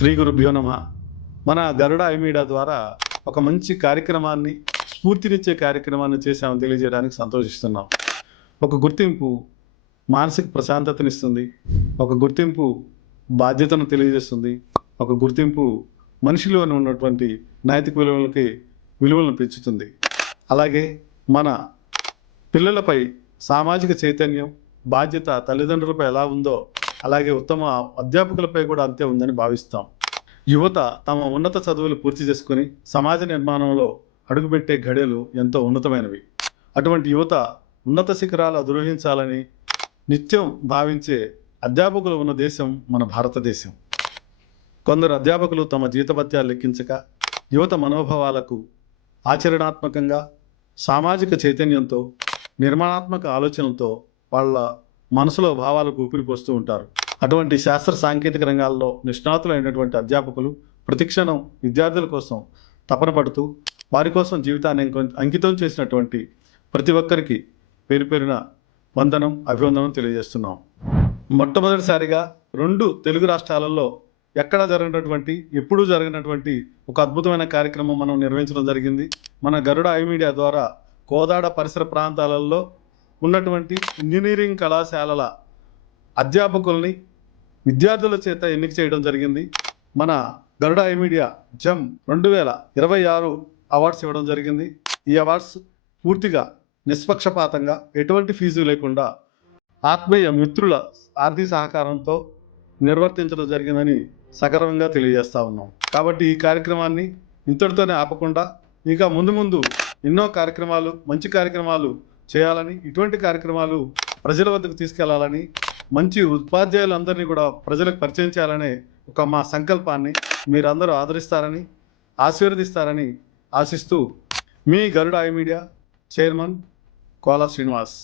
శ్రీ గురుభ్యో నమః. మన గరుడ ఐ మీడియా ద్వారా ఒక మంచి కార్యక్రమాన్ని, స్ఫూర్తినిచ్చే కార్యక్రమాన్ని చేశామని తెలియజేయడానికి సంతోషిస్తున్నాం. ఒక గుర్తింపు మానసిక ప్రశాంతతనిస్తుంది. ఒక గుర్తింపు బాధ్యతను తెలియజేస్తుంది. ఒక గుర్తింపు మనిషిలోని ఉన్నటువంటి నైతిక విలువలను పెంచుతుంది. అలాగే మన పిల్లలపై సామాజిక చైతన్యం, బాధ్యత తల్లిదండ్రులపై ఎలా ఉందో అలాగే ఉత్తమ అధ్యాపకులపై కూడా అంతే ఉందని భావిస్తాం. యువత తమ ఉన్నత చదువులు పూర్తి చేసుకుని సమాజ నిర్మాణంలో అడుగుపెట్టే ఘడియలు ఎంతో ఉన్నతమైనవి. అటువంటి యువత ఉన్నత శిఖరాలు అధిరోహించాలని నిత్యం భావించే అధ్యాపకులు ఉన్న దేశం మన భారతదేశం. కొందరు అధ్యాపకులు తమ జీతభత్యాలు లెక్కించక యువత మనోభావాలకు ఆచరణాత్మకంగా, సామాజిక చైతన్యంతో, నిర్మాణాత్మక ఆలోచనలతో వాళ్ళ మనసులో భావాలకు ఊపిరిపోస్తూ ఉంటారు. అటువంటి శాస్త్ర సాంకేతిక రంగాల్లో నిష్ణాతులైనటువంటి అధ్యాపకులు ప్రతిక్షణం విద్యార్థుల కోసం తపన పడుతూ వారి కోసం జీవితాన్ని అంకితం చేసినటువంటి ప్రతి ఒక్కరికి పేరు పేరున వందనం, అభివందనం తెలియజేస్తున్నాం. మొట్టమొదటిసారిగా 2 తెలుగు రాష్ట్రాలలో ఎక్కడా జరిగినటువంటి, ఎప్పుడూ జరిగినటువంటి ఒక అద్భుతమైన కార్యక్రమం మనం నిర్వహించడం జరిగింది. మన గరుడ ఐ మీడియా ద్వారా కోదాడ పరిసర ప్రాంతాలలో ఉన్నటువంటి ఇంజనీరింగ్ కళాశాలల అధ్యాపకుల్ని విద్యార్థుల చేత ఎన్నిక చేయడం జరిగింది. మన గరుడ ఐ మీడియా జమ్ 2026 అవార్డ్స్ ఇవ్వడం జరిగింది. ఈ అవార్డ్స్ పూర్తిగా నిష్పక్షపాతంగా, ఎటువంటి ఫీజు లేకుండా ఆత్మీయ మిత్రుల ఆర్థిక సహకారంతో నిర్వర్తించడం జరిగిందని సగర్వంగా తెలియజేస్తా ఉన్నాం. కాబట్టి ఈ కార్యక్రమాన్ని ఇంతటితోనే ఆపకుండా ఇంకా ముందు ఎన్నో కార్యక్రమాలు, మంచి కార్యక్రమాలు చేయాలని, ఇటువంటి కార్యక్రమాలు ప్రజల వద్దకు తీసుకెళ్లాలని, మంచి ఉపాధ్యాయులందరినీ కూడా ప్రజలకు పరిచయం చేయాలనే ఒక మా సంకల్పాన్ని మీరందరూ ఆదరిస్తారని, ఆశీర్వదిస్తారని ఆశిస్తూ మీ Garuda eye media chairman Kola Srinivas.